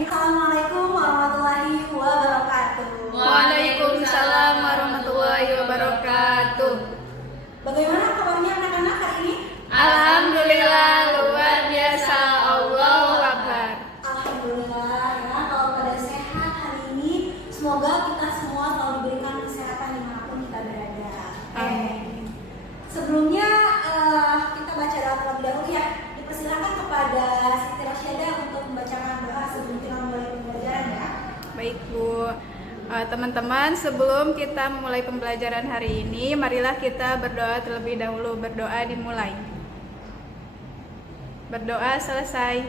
Assalamualaikum warahmatullahi wabarakatuh. Waalaikumsalam warahmatullahi wabarakatuh. Bagaimana kabarnya anak-anak hari ini? Alhamdulillah luar biasa. Allahu Akbar. Alhamdulillah ya, kalau pada sehat hari ini, semoga kita semua selalu diberikan kesehatan dimanapun kita berada. Amin. Sebelumnya kita baca doa terlebih dahulu ya. Dipersilakan kepada Siti Rasyadah untuk membacakan doa sebelum kita mulai pembelajaran ya. Baik Bu. Teman-teman, sebelum kita memulai pembelajaran hari ini, marilah kita berdoa terlebih dahulu. Berdoa dimulai. Berdoa selesai.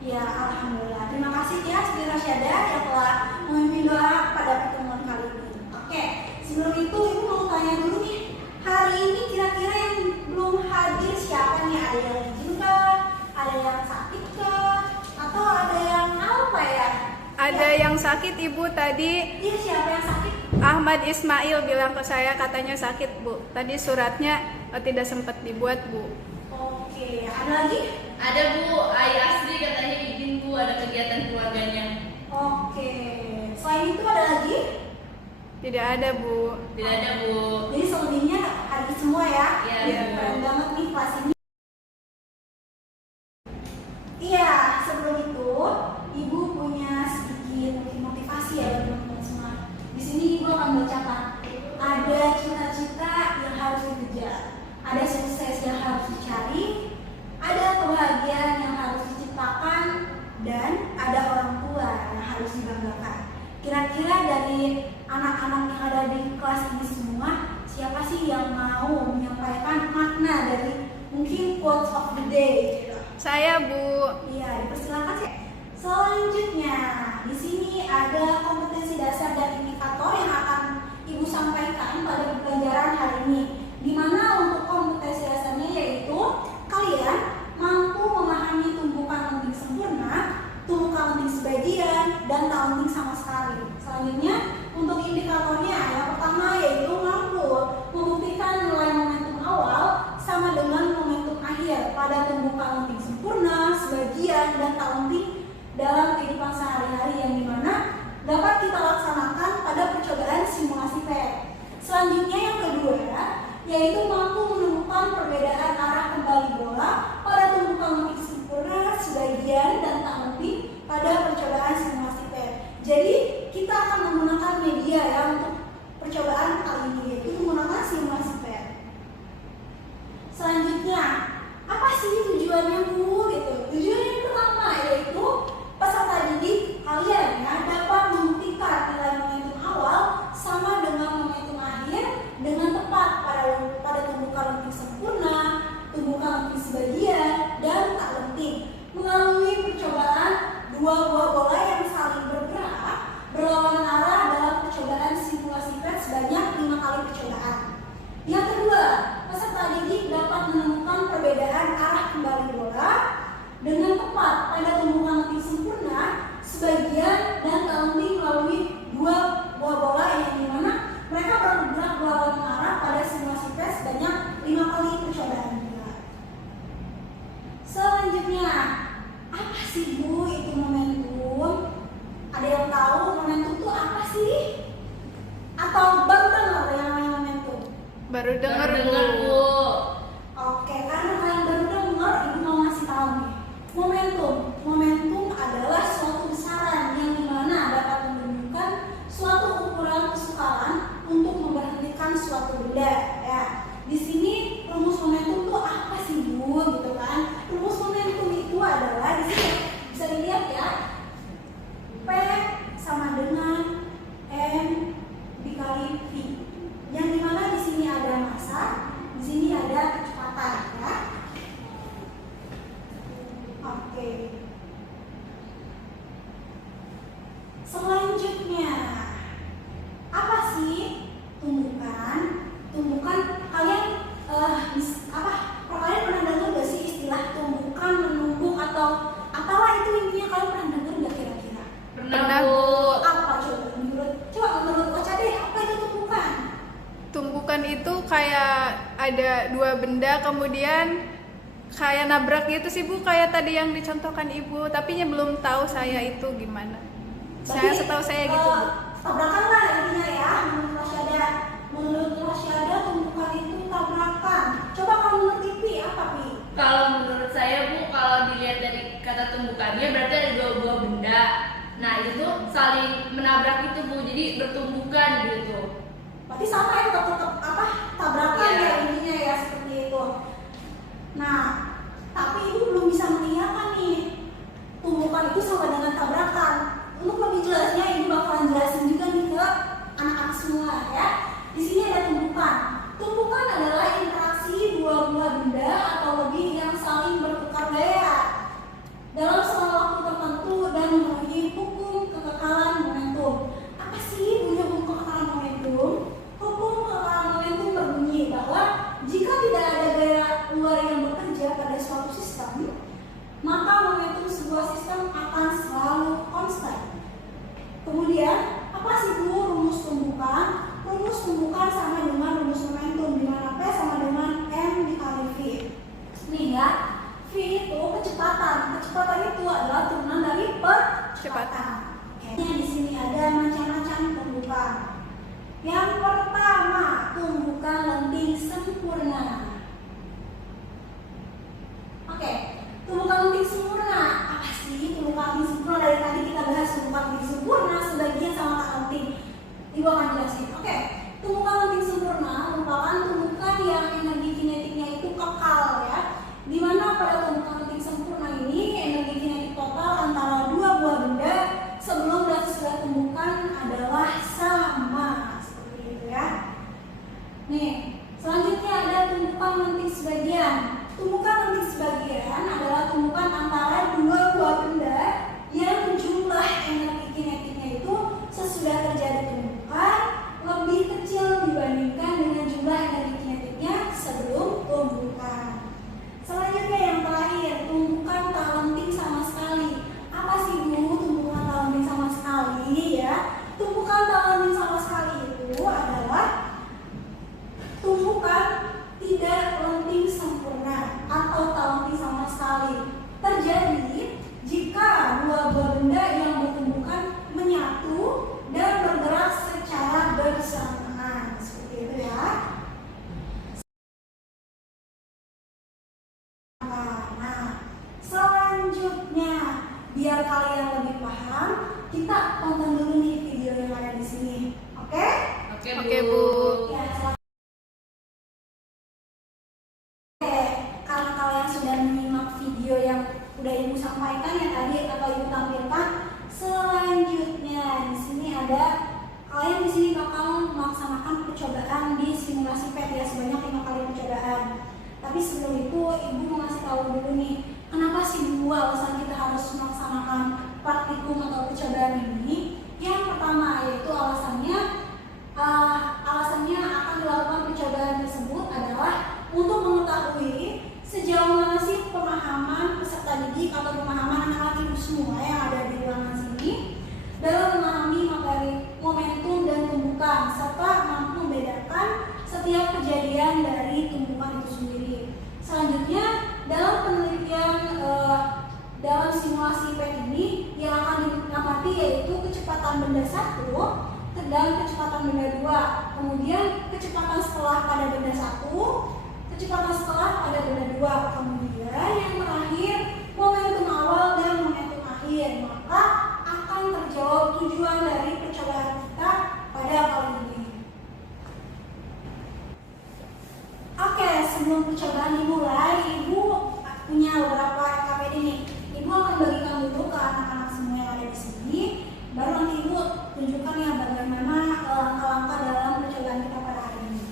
Ya, alhamdulillah. Terima kasih ya Siti Rasyadah yang telah memimpin doa pada pertemuan kali ini. Oke, sebelum itu Ibu mau tanya dulu nih. Hari ini kira-kira yang belum hadir siapa nih? Ada yang izin kah? Ada yang sakit kah? Atau ada yang apa ya? Ada yang sakit Ibu tadi. Iya, siapa yang sakit? Ahmad Ismail bilang ke saya katanya sakit Bu. Tadi suratnya tidak sempat dibuat Bu. Oke, ada lagi? Ada Bu, Ayah Asri katanya izin Bu, ada kegiatan keluarganya. Oke, selain itu ada lagi? Tidak ada Bu. Tidak ada Bu. Jadi selebihnya hadir semua ya? Iya, Bu. Keren banget nih kelas ini. Iya, sebelum itu Ibu punya sedikit mungkin motivasi ya buat teman-teman semua. Di sini Ibu akan bacakan ada cita-cita yang harus dikejar, ada sukses yang harus dicari, ada kebahagiaan yang harus diciptakan, dan ada orang tua yang harus dibanggakan. Kira-kira dari anak-anak yang ada di kelas ini semua, siapa sih yang mau menyampaikan makna dari mungkin quotes of the day gitu? Saya Bu. Iya, dipersilakan sih. Selanjutnya, di sini ada kompetensi dasar dan indikator yang akan Ibu sampaikan pada pembelajaran hari ini. Di mana untuk kompetensi dasarnya yaitu kalian mampu memahami tumbukan lenting sempurna, tumbukan lenting sebagian, dan tak lenting sama sekali. Selanjutnya, untuk indikatornya yang pertama yaitu mampu membuktikan nilai momentum awal sama dengan momentum akhir pada tumbukan lenting sempurna, sebagian, dan tak lenting dalam kehidupan sehari-hari yang dimana dapat kita laksanakan pada percobaan simulasi PET. Selanjutnya yang kedua yaitu mampu menemukan perbedaan arah kembali bola pada tumbukan lenting sempurna, sebagian, dan tak lenting pada percobaan simulasi PET. Jadi kita akan menggunakan media ya untuk percobaan kali ini yaitu menggunakan simulasi PET. Selanjutnya, apa sih tujuannya Bu? Gitu. Tujuannya yang pertama yaitu peserta didik kalian ya dapat membuktikan nilai momentum awal sama dengan momentum akhir dengan tepat pada tumbukan lenting sempurna, tumbukan lenting sebagian, dan tak lenting melalui percobaan dua buah bola yang saling bergerak berlawanan arah dalam percobaan simulasi PET sebanyak 5 kali percobaan. Yang kedua, peserta didik dapat menemukan perbedaan arah kembali bola dengan tepat pada tumbukan lenting sempurna, sebagian, dan tak lenting melalui dua buah bola yang dimana mereka bergerak berlawanan arah pada simulasi PET sebanyak 5 kali percobaan juga. Selanjutnya, apa sih Bu itu momentum? Ada yang tahu momentum itu apa sih? Atau baru dengar yang namanya momentum? Baru dengar Bu. Bu. Oke, karena kalian baru dengar, Ibu mau ngasih tahu nih. Momentum adalah suatu besaran yang dimana dapat menunjukkan suatu ukuran kesukaran untuk memberhentikan suatu benda. Ya, di sini rumus momentum itu apa sih Bu? Gitu kan? Rumus momentum itu adalah di sini bisa dilihat ya. P sama dengan M dikali V. Yang dimana di sini ada massa, di sini ada kecepatan ya. Oke. Selanjutnya, apa sih tumbukan? Tumbukan kalian kalian pernah dengar gak sih istilah tumbukan, menumbuk atau apalah itu intinya kalian pernah dengar nggak kira-kira? Pernah, Bu. Apa menurut Ocha deh, apa itu tumbukan? Tumbukan itu kayak ada dua benda kemudian kayak nabrak gitu sih Bu, kayak tadi yang dicontohkan Ibu, tapi belum tahu saya itu gimana. Setahu saya gitu Bu. Tabrakan lah intinya ya, menurut Rasyada. Menurut Rasyada tumpukan itu tabrakan. Coba kalau menurut Ipi apa Pi? Kalau menurut saya Bu, kalau dilihat dari kata tumbukannya berarti ada dua buah benda. Nah itu tuh saling menabrak itu Bu, jadi bertumbukan gitu. Berarti sama ya, tetap apa tabrakan Iya. ya intinya ya seperti itu. Nah, tapi Ibu belum bisa mengiyakan nih tumbukan itu sama dengan tabrakan. Untuk lebih jelasnya Ibu bakalan jelasin juga nih ke anak-anak semua ya. Di sini ada tumbukan. Tumbukan adalah interaksi dua buah benda atau lebih yang saling bertukar gaya dalam selang waktu tertentu dan memenuhi hukum kekekalan momentum. Apa sih bunyi hukum kekekalan momentum? Hukum kekekalan momentum berbunyi bahwa jika tidak ada gaya luar yang bekerja pada suatu sistem, maka momentum sebuah sistem akan selalu konstan. Kemudian, apa sih Bu rumus tumbukan? Rumus tumbukan sama dengan rumus momentum, di mana P sama dengan M dikali V. Nih ya, V itu kecepatan. Kecepatan itu adalah turunan dari percepatan. Oke. Di sini ada macam-macam tumbukan. Yang pertama, tumbukan lenting sempurna. Oke, tumbukan lenting sempurna. Apa sih tumbukan lenting sempurna? Dari tadi kita bahas tumbukan lenting sempurna, sebagian sama tak lenting. Ibu akan jelasin. Oke, tumbukan lenting sempurna merupakan tumbukan yang energi kinetiknya itu kekal ya. Di mana pada tumbukan lenting sempurna ini energi kinetik total antara dua buah benda sebelum dan sesudah tumbukan adalah sama. Seperti itu ya. Nih, selanjutnya ada tumbukan lenting sebagian. Tumbukan lenting sebagian adalah tumbukan antara dua buah benda yang jumlah energi kinetiknya itu sesudah terjadi tumbukan lebih kecil dibandingkan dengan jumlah energi kinetiknya sebelum tumbukan. Selanjutnya yang terakhir, tumbukan tak lenting sama sekali. Apa sih Bu tumbukan tak lenting sama sekali ya? Tumbukan tak lenting sama sekali itu adalah tumbukan tidak lenting sempurna atau tak lenting sama sekali. Terjadi jika dua buah benda yang bertumbukan menyatu dan bergerak secara bersamaan. Seperti itu ya. Nah, selanjutnya biar kalian lebih paham, kita tonton dulu nih video yang ada di sini. Oke? Oke, Bu. Ya, karena kalian sudah menyimak video yang udah Ibu sampaikan ya tadi atau Ibu tampilkan, selanjutnya di sini ada kalian di sini bakal melaksanakan percobaan di simulasi PET ya, sebanyak 5 kali percobaan. Tapi sebelum itu Ibu mau ngasih tahu dulu nih, kenapa sih Bu alasan kita harus melaksanakan praktikum atau percobaan ini? Yang pertama yaitu alasannya akan dilakukan percobaan tersebut adalah untuk mengetahui sejauh mana sih pemahaman peserta didik atau pemahaman anak-anak Ibu semua yang ada di ruangan sini dalam memahami materi momentum dan tumbukan serta mampu membedakan setiap kejadian dari tumbukan itu sendiri. Selanjutnya dalam penelitian dalam simulasi PET ini yang akan diamati yaitu kecepatan benda 1 dan kecepatan benda 2, kemudian kecepatan setelah pada benda 1, kecepatan setelah pada benda 2, kemudian yang terakhir momentum awal dan momentum akhir. Maka akan terjawab tujuan dari percobaan kita pada kali ini. Oke, sebelum percobaan dimulai, Ibu punya beberapa KPD nih. Ibu akan bagikan dulu ke anak-anak semua yang ada di sini. Baru nanti Ibu tunjukkan ya bagaimana langkah-langkah dalam percobaan kita pada hari ini.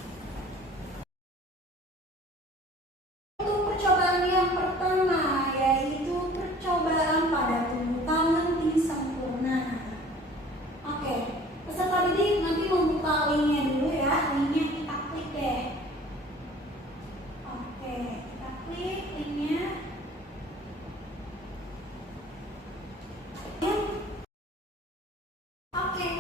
Untuk percobaan yang pertama yaitu percobaan pada tumbukan lenting sempurna. Oke, peserta didik nanti membuka linknya dulu ya. Linknya kita klik deh. Oke, kita klik linknya. Oke,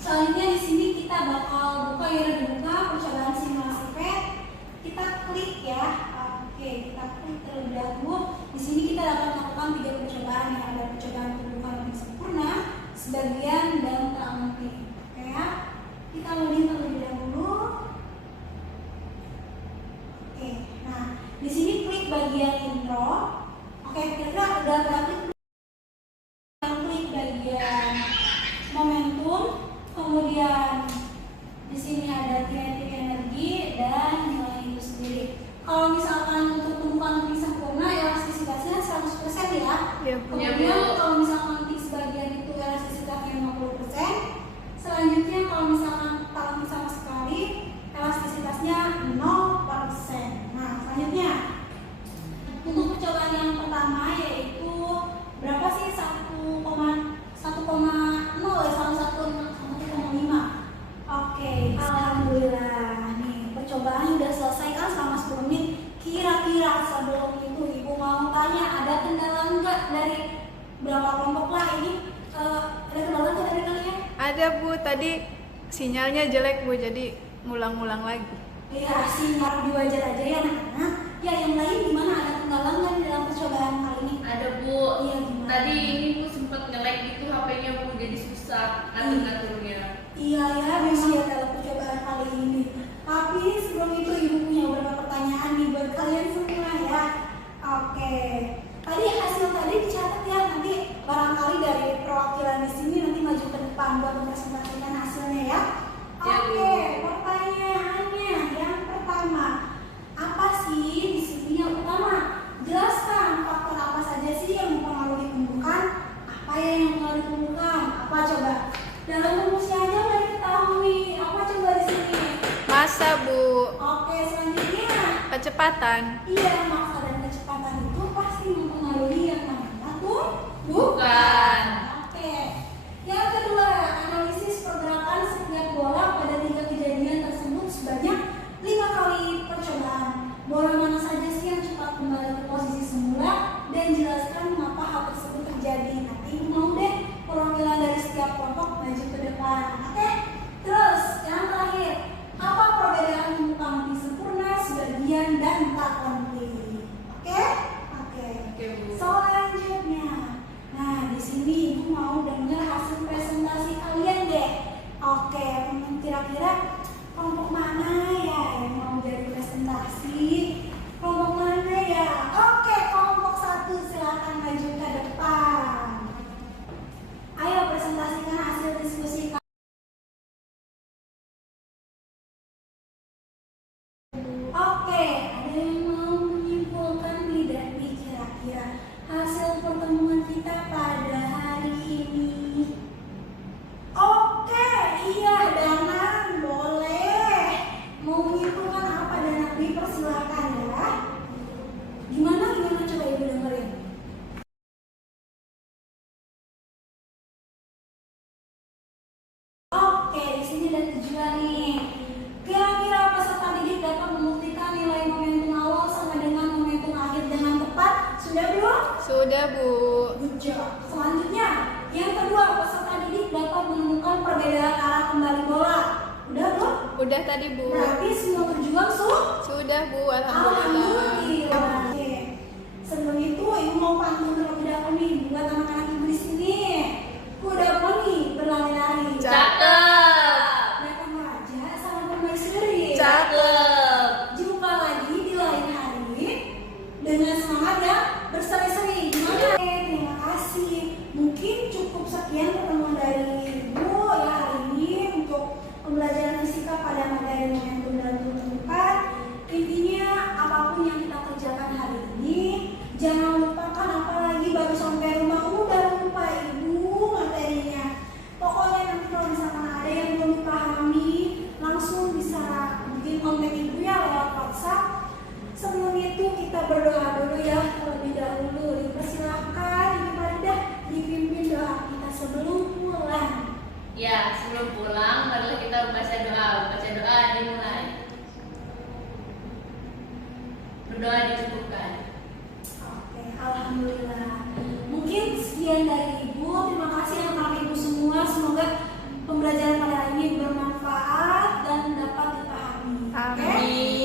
selanjutnya di sini kita bakal buka ya, dibuka percobaan simulasi PET. Kita klik ya. Oke, kita klik terlebih Di sini klik bagian intro. Oke, kira-kira udah klik bagian momentum, kemudian di sini ada kinetik energi dan nilai itu sendiri. Kalau misalkan untuk tumpukan lebih sempurna, elastisitasnya 100% ya. Ya, Bu. Kemudian kalau misalkan tik sebagian itu elastisitasnya 50%. Selanjutnya kalau misalkan tak sama sekali, elastisitasnya 0%. Nah, selanjutnya untuk percobaan yang pertama yaitu berapa sih 1,0 ya, 1,5. Oke, alhamdulillah. Nih, percobaan udah selesai kan selama 10 menit. Kira-kira sebelum itu Ibu mau tanya ada kendala enggak dari berapa kelompok lah ini? Ada kendala enggak dari kalian? Ada Bu, tadi sinyalnya jelek Bu, jadi ngulang-ngulang lagi. Ya, sinyal diwajar aja ya anak-anak. Ya, yang lain gimana? Ada kendala enggak dalam percobaan kali ini? Ada Bu. Iya, gimana? Tadi ini Bu sempet nge-lag gitu HP-nya Bu, jadi susah ngatur-ngaturnya. Iya ya, memang ya dalam percobaan kali ini. Tapi sebelum itu Ibu punya beberapa pertanyaan nih buat kalian semua ya. Oke, tadi hasil tadi dicatat ya, nanti barangkali dari perwakilan di sini nanti maju ke depan buat mempresentasikan hasilnya ya. Ya, Bu. Oke, pertanyaannya yang pertama, apa sih di sini yang utama? Jelaskan faktor apa saja sih yang mempengaruhi tumbukan? Apa yang mempengaruhi tumbukan? Apa coba? Dalam rumusnya aja udah diketahui. Apa coba di sini? Masa Bu, Oke, selanjutnya. kecepatan. Iya, masa dan kecepatan itu pasti mempengaruhi yang namanya Bukan. Oke. Yang kedua, analisis pergerakan setiap bola pada 3 kejadian tersebut sebanyak 5 kali percobaan. Bola mana saja sih yang cepat kembali ke posisi semula dan jelaskan mengapa hal tersebut terjadi. Nanti Ibu mau deh perwakilan dari setiap kelompok maju ke depan. Oke? Terus, yang terakhir, apa perbedaan tumbukan lebih sempurna, sebagian, dan tak lengkap? Oke? Oke. Oke, Bu. Selanjutnya, nah di sini Ibu mau dengar hasil presentasi kalian deh. Oke, kira-kira kelompok mana ya yang mau jadi presentasi? Kelompok mana ya? Oke, kelompok 1 silakan maju ke depan. Ayo presentasikan hasil diskusi kalian. Oke, ada yang mau menyimpulkan tidak nih kira-kira hasil pertemuan kita pada hari ini? Oke, iya Danan, boleh. Mau menyimpulkan apa Danan? Dipersilakan ya. Gimana coba Ibu dengerin? Oke, di sini ada tujuan nih. Kira-kira peserta didik dapat membuktikan nilai momentum awal sama dengan momentum akhir dengan tepat. Sudah belum? Sudah Bu. Good job. Selanjutnya, yang kedua, peserta didik dapat menemukan perbedaan arah kembali bola. Udah belum? Udah tadi Bu. Berarti semua tujuan Sudah Bu, alhamdulillah. Alhamdulillah. Oke. Sebelum itu, Ibu mau pantun terlebih dahulu nih buat anak-anak Ibu di sini. Kuda poni berlari-lari. Cakep. Mereka raja sama permaisuri. Cakep. Jumpa lagi di lain hari dengan semangat yang berseri-seri. Gimana? Terima kasih. Mungkin cukup sekian pertemuan dari Ibu ya hari ini untuk pembelajaran fisika pada materi momentum dan tumbukan. Intinya apapun yang kita kerjakan hari ini, jangan lupakan, apalagi baru sampai rumah udah lupa Ibu materinya. Pokoknya nanti kalau misalkan ada yang belum dipahami, langsung bisa bikin kontak Ibu ya lewat WhatsApp. Sebelum itu kita berdoa dulu ya terlebih dahulu. Dipersilahkan Ibu Faridah dipimpin doa kita sebelum pulang. Ya, sebelum pulang marilah kita membaca doa. Baca doa dimulai. Berdoa dicukupkan. Oke, alhamdulillah. Mungkin sekian dari Ibu. Terima kasih anak-anak Ibu semua. Semoga pembelajaran pada hari ini bermanfaat dan dapat dipahami. Amin. Oke?